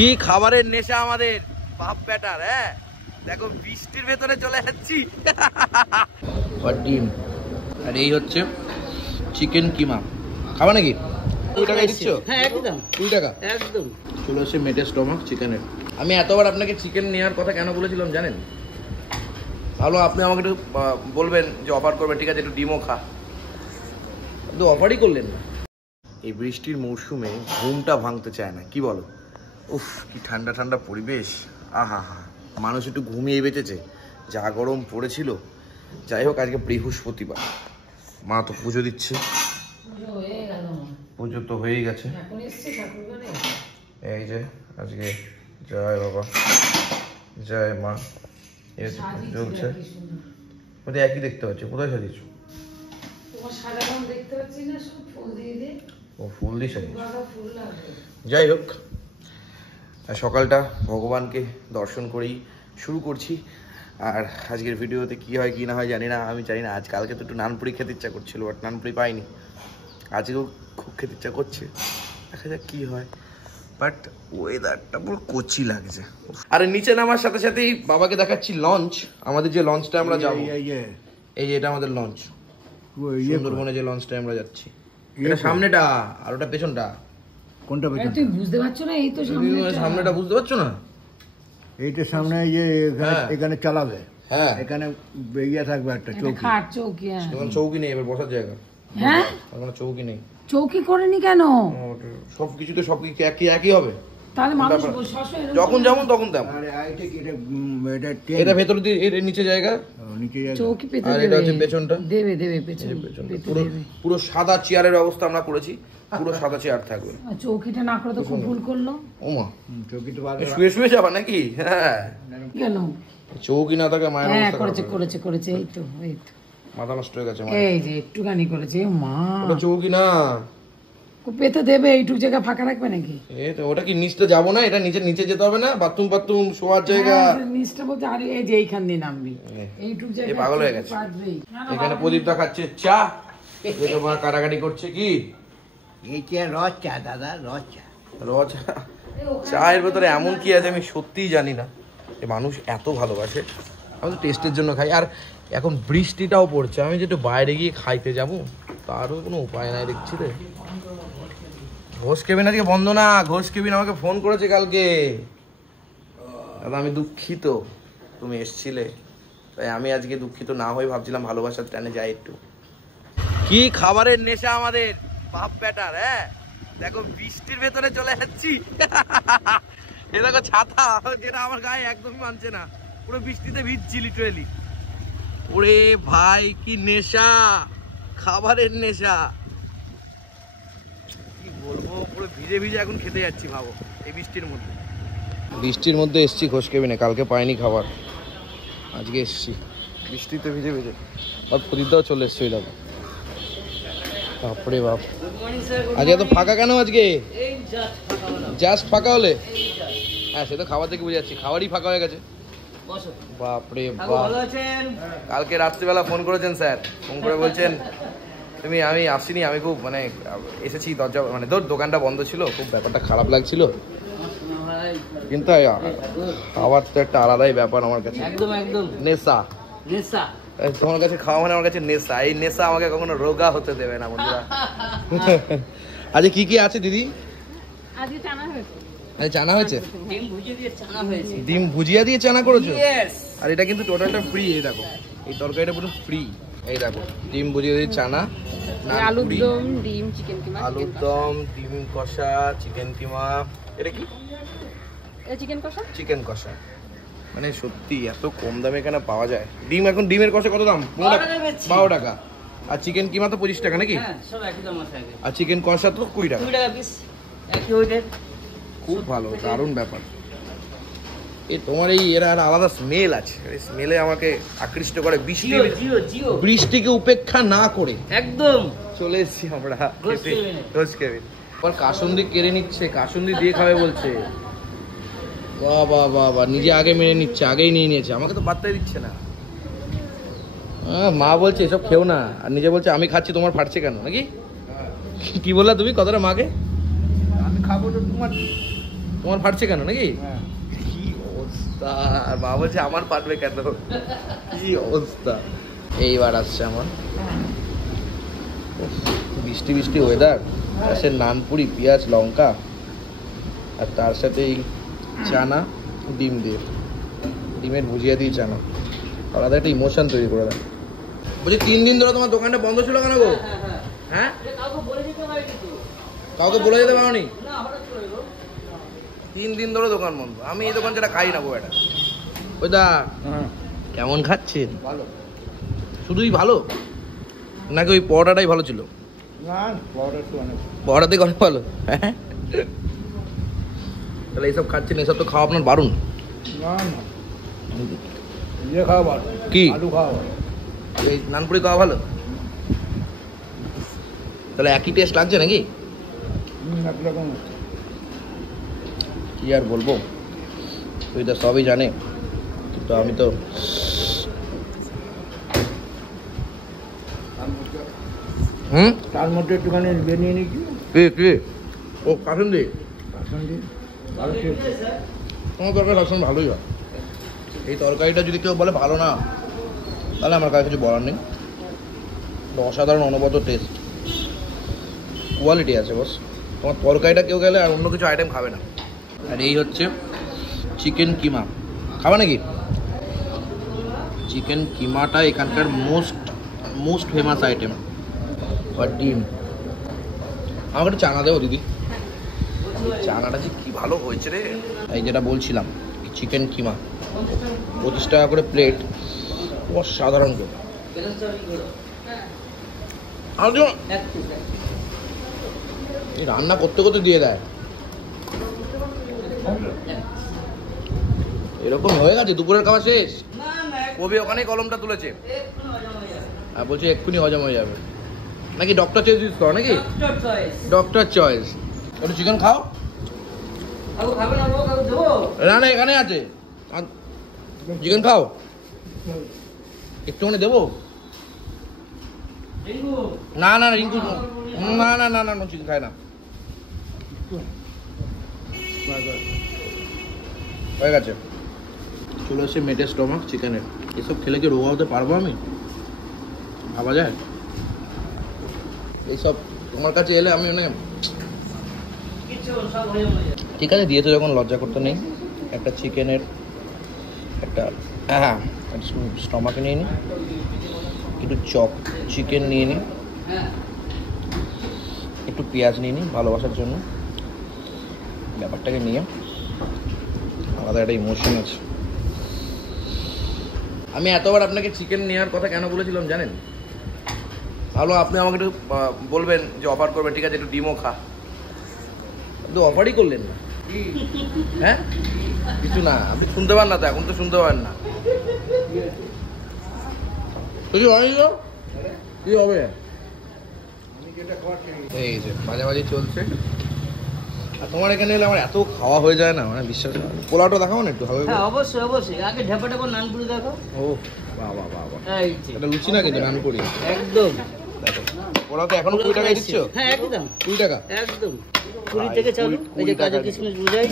কি খাবারের নেশা আমাদের বাপ বেটার। হ্যাঁ দেখো বৃষ্টির ভেতরে চলে যাচ্ছি। ডিম আর এই হচ্ছে চিকেন কিমা। খাবা নাকি? 2 টাকায় দিচ্ছ? হ্যাঁ একদম 2 টাকা একদম। চলে আসছে মেটে স্টমাক চিকেনের। আমি এতবার আপনাকে চিকেন নেওয়ার কথা কেন বলেছিলাম জানেন? ভালো আপনি আমাকে একটু বলবেন যে অফার করবেন, ঠিক আছে একটু ডিমও খা, কিন্তু অফারই করলেন না। এই বৃষ্টির মৌসুমে ঘুমটা ভাঙতে চায় না, কি বলো? উফ কি ঠান্ডা ঠান্ডা পরিবেশ, আহা হা, মানুষ একটু ঘুমিয়ে বেঁচেছে, যা গরম পড়েছিল। যাই হোক আজকে বৃহস্পতিবার, মা তো পুজো দিচ্ছে। পুজো তো হয়েই গেছে, এই যে আজকে জয় বাবা জয় মা চলছে। একই দেখতে পাচ্ছি, কোথায় সাজিয়েছ? ও ফুল দিয়ে সাজিয়েছ। যাই হোক সকালটা ভগবানকে দর্শন করেই শুরু করছি। আর আজকের ভিডিওতে কি হয় কি না হয় জানি না, আমি জানি না। কালকে তো একটু নানপুরি খেতে ইচ্ছা করছিল, বাট নানপুরি পাইনি। আজকেও খুব খেতে ইচ্ছা করছে, দেখা যাক কি হয়। বাট ওয়েদারটা পুরো কচি লাগছে। আরে নিচে নামার সাথে সাথেই বাবাকে দেখাচ্ছি লঞ্চ। আমাদের যে লঞ্চটা আমরা যাবো, এই যে এটা আমাদের লঞ্চ, সুন্দরবনে যে লঞ্চটা আমরা যাচ্ছি। এটা সামনেটা আর ওটা পেছনটা। কোনটা পেছন? তুই বুঝতে পারছো না? এই তো সামনেটা বুঝতে পারছো না? এইটা সামনে, এই যে এখানে চালাবে। হ্যাঁ এখানে বেরিয়ে থাকবে একটা চৌকি, খাট চৌকি। এখন চৌকি নেই, এবার বসার জায়গা। হ্যাঁ এখন চৌকি নেই। চৌকি করেনি কেন? সবকিছু তো সবকিছু একই হবে, তাহলে মানুষ যখন যেমন তখন তেমন। এটা ভেতর দিয়ে এর নিচে জায়গা, চৌকি পেতে দেবে। আর এটা হচ্ছে পেছনটা, দেবে পেছনে। পুরো সাদা চেয়ারের ব্যবস্থা আমরা করেছি, পুরো সাদা চেয়ার থাকবে। চৌকিটা না করে তো খুব ভুল করলো। ওমা চৌকি তো শুয়ে শুয়ে যাবা নাকি? হ্যাঁ কেন চৌকি না থাকে মায়ের অবস্থা করেছে। এই তো মাথা নষ্ট হয়ে গেছে। এই যে একটুখানি করেছে মা, ওটা চৌকি না, পেতে দেবে। এইটুক জায়গা ফাঁকা রাখবে নাকি? এই তো ওটা কি নিচটা যাবো না? এটা নিচে যেতে হবে না? বাথরুম শোয়ার জায়গা নিচটা বলতে। আরে এই যে এইখান দিয়ে নামবি, এইটুক জায়গা। পাগল হয়ে গেছে। এখানে প্রদীপটা খাচ্ছে চা, যেটা মা কাটাকাটি করছে। কি এই চা? রস চা দাদা, রস চা। চায়ের ভেতরে এমন কি আছে আমি সত্যিই জানি না। মানুষ এত ভালোবাসে, আমি তো টেস্টের জন্য খাই। আর এখন বৃষ্টিটাও পড়ছে, আমি যেটা বাইরে গিয়ে খাইতে যাবো তারও কোনো উপায় নাই দেখছি রে। ঘোষ কেবিন আজকে বন্ধ না। ঘোষ কেবিন আমাকে ফোন করেছে কালকে। দাদা আমি দুঃখিত তুমি এসছিলে, তাই আমি আজকে দুঃখিত না হয়ে ভাবছিলাম ভালোবাসার টানে যাই একটু। কি খাবারের নেশা আমাদের বাপ বেটার। হ্যাঁ দেখো বৃষ্টির ভেতরে চলে যাচ্ছি। এ দেখো ছাতা, যেটা আমার গায়ে একদমই মানছে না, পুরো বৃষ্টিতে ভিজছি লিটারেলি। ওরে ভাই কি নেশা, খাবারের নেশা কি বলবো। পুরো ভিজে ভিজে এখন খেতে যাচ্ছি, ভাবো এই বৃষ্টির মধ্যে এসছি ঘোষ কেবিনে। কালকে পাইনি খাবার, আজকে এসছি বৃষ্টিতে ভিজে ভিজে। আর প্রদীপটাও চলে এসছে, ওই দেখো। বাপরে বাপ, আজকে তো ফাঁকা কেন? আজকে জাস্ট ফাঁকা হলে? হ্যাঁ সে তো খাবার থেকে বুঝে যাচ্ছি, খাবারই ফাঁকা হয়ে গেছে। বাপরে বাপ, কালকে রাত্রিবেলা ফোন করেছেন স্যার, ফোন করে বলছেন আমি আসিনি, আমি খুব এসেছি দরজা দোকানটা বন্ধ ছিল, খুব ব্যাপারটা খারাপ লাগছিল। কিন্তু খাবার তো একটা আলাদাই ব্যাপার আমার কাছে, একদম নেশা। তোমার কাছে খাওয়া আমার কাছে নেশা। এই নেশা আমাকে কখনো রোগা হতে দেবে না বন্ধুরা। আজকে কি আছে দিদি? আজকে চানা হয়েছে, ডিম ভুজিয়া দিয়ে চানা করেছো। আর এটা কিন্তু টোটালটা ফ্রি। এই দেখো এই তরকারিটা পুরো ফ্রি। এই দেখো ডিম ভুজিয়া দিয়ে চানা, আলুর দম, ডিম চিকেন কিমা, আলুর দম, ডিম কষা, চিকেন কিমা। এটা কি? চিকেন কষা। সত্যি এত কম দামে এখানে পাওয়া যায় ডিম। এখন ডিমের কষা কত দাম? 12 টাকা। আর চিকেন কিমা তো 25 টাকা নাকি? আর চিকেন কষা তো 20 টাকা। খুব ভালো, দারুণ ব্যাপার। তোমার এর আলাদা স্মেল আছে, স্মেলে আমাকে আকৃষ্ট করে। বৃষ্টিকে উপেক্ষা না করে একদম চলে এসেছি আমরা ঘোষ কেবিন। কাসুন্দি কেড়ে নিচ্ছে, কাসুন্দি দিয়ে খাবে বলছে। বাবা নিজে আগে মেনে নিচ্ছে, আগেই নিয়ে নিয়েছে, আমাকে তো পাত্তাই দিচ্ছে না। মা বলছে এসব খেও না, আর নিজে বলছে আমি খাচ্ছি, তোমার ফাটছে কেন নাকি? কি বললা তুমি কথাটা মাকে? আমি খাবো তো তোমার তোমার ফাটছে কেন নাকি? কি অবস্থা! আর মা বলছে আমার ফাটবে কেন? কি অবস্থা! এইবার আসছে আমার বৃষ্টি বৃষ্টি ওয়েদার, আসে নানপুরি, পেঁয়াজ লঙ্কা, আর তার সাথে এই চানা ডিম দিয়ে, ডিমের ভুজিয়া দিয়ে চানা, আলাদা একটা ইমোশন তৈরি করে দেয়। বলছি 3 দিন ধরে তোমার দোকানটা বন্ধ ছিল কেন গো? হ্যাঁ, কাউকে বলে যেতে পারোনি? 3 দিন ধরে দোকান বন্ধ। আমি এই দোকান যেটা খাই না গো এটা। ওই দা কেমন খাচ্ছেন? ভালো। শুধুই ভালো নাকি ওই পরোটাটাই ভালো ছিল? পরোটা থেকে অনেক ভালো। হ্যাঁ, তাহলে এইসব খাচ্ছেন, এইসব তো খাওয়া আপনার বারণ। কি এই নানপুরি খাওয়া ভালো? তাহলে একই টেস্ট লাগছে নাকি? কি আর বলবো, তুই তো সবই জানে, কিন্তু আমি তো তার মধ্যে একটুখানি নিয়ে নিচ্ছি। কি ও কাসুন্দি তোমার তরকারি সবসময় ভালোই হয়। এই তরকারিটা যদি কেউ বলে ভালো না, তাহলে আমার কাছে কিছু বলার নেই। অসাধারণ অনবদ্য টেস্ট, কোয়ালিটি আছে বস। তোমার তরকারিটা কেউ গেলে আর অন্য কিছু আইটেম খাবে না। আর এই হচ্ছে চিকেন কিমা, খাবে নাকি? চিকেন কিমাটা এখানকার মোস্ট ফেমাস আইটেম। আর ডিম, আমাকে একটু চানা দেবো দিদি। চানাটা যে কি ভালো হয়েছে রে। এই যেটা বলছিলাম, চিকেন কিমা 25 টাকা করে প্লেট, অসাধারণ করে। এই রান্না করতে করতে দিয়ে দেয়। এরকম হয়ে গেছে, দুপুরের খাওয়া শেষ, কবি ওখানেই কলমটা তুলেছে আর বলছে এক্ষুনি হজম হয়ে যাবে নাকি? ডক্টর চয়েস ইউজ করো নাকি? Doctor choice. একটু চিকেন খাও। না না, এখানে আছে, চিকেন খাও। একটুখানি দেবো? না না রিঙ্কু, না না না না, চিকেন খায় না। হয়ে গেছে, চলে এসে মেটে স্টমাক চিকেনের। এসব খেলে কি রোগা হতে পারবো আমি? ভাবা যায়? এইসব তোমার কাছে এলে আমি মানে ঠিক আছে, দিয়েছো যখন লজ্জা করতে নেই। একটা চিকেনের একটা হ্যাঁ স্টমাকে নিয়ে নিই, একটু চপ চিকেন নিয়ে নিই, একটু পেঁয়াজ নিয়ে নিই ভালোবাসার জন্য। ব্যাপারটাকে নিয়ে আলাদা একটা ইমোশন আছে। আমি এতবার আপনাকে চিকেন নেওয়ার কথা কেন বলেছিলাম জানেন? ভালো, আপনি আমাকে একটু বলবেন যে অফার করবেন, ঠিক আছে একটু ডিমও খা, কিন্তু অফারই করলেন না। হ্যাঁ, কিছু না, আপনি শুনতে পান না তো, এখন তো শুনতে পারেন না। কিছু হয়নি তো কি হবে? এই যে মাঝামাঝি চলছে। আর তোমার এখানে এলে আমার এত খাওয়া হয়ে যায় না, মানে বিশ্বাস। পোলাওটা দেখাও না একটু? হবে, অবশ্যই অবশ্যই। আগে ঢেপা ঢেপা নানপুরি দেখো। ও বাবা বাবা, এটা লুচি না কিন্তু নানপুরি একদম। দেখো পোলাও তো এখনো 20 টাকায় দিচ্ছ? হ্যাঁ একদম 20 টাকা একদম। 20 থেকে চালু। এই যে কাজু কিশমিশ বুঝাই।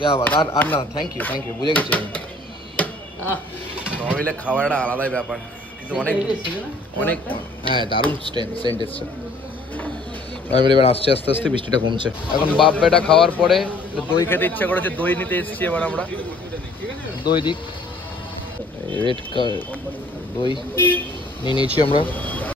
क्या बात। আর না, থ্যাংক ইউ, বুঝে গেছি আমি। নর্মালি খাওয়ার একটা আলাদাই ব্যাপার, কিন্তু অনেক হ্যাঁ দারুণ সেন্ট এসছে। এবার আসছে আস্তে আস্তে, বৃষ্টিটা কমছে। এখন বাপ বেটা খাওয়ার পরে দই খেতে ইচ্ছা করেছে, দই নিতে এসেছি। এবার আমরা দই দিক, রেড দই নিয়ে নিয়েছি আমরা।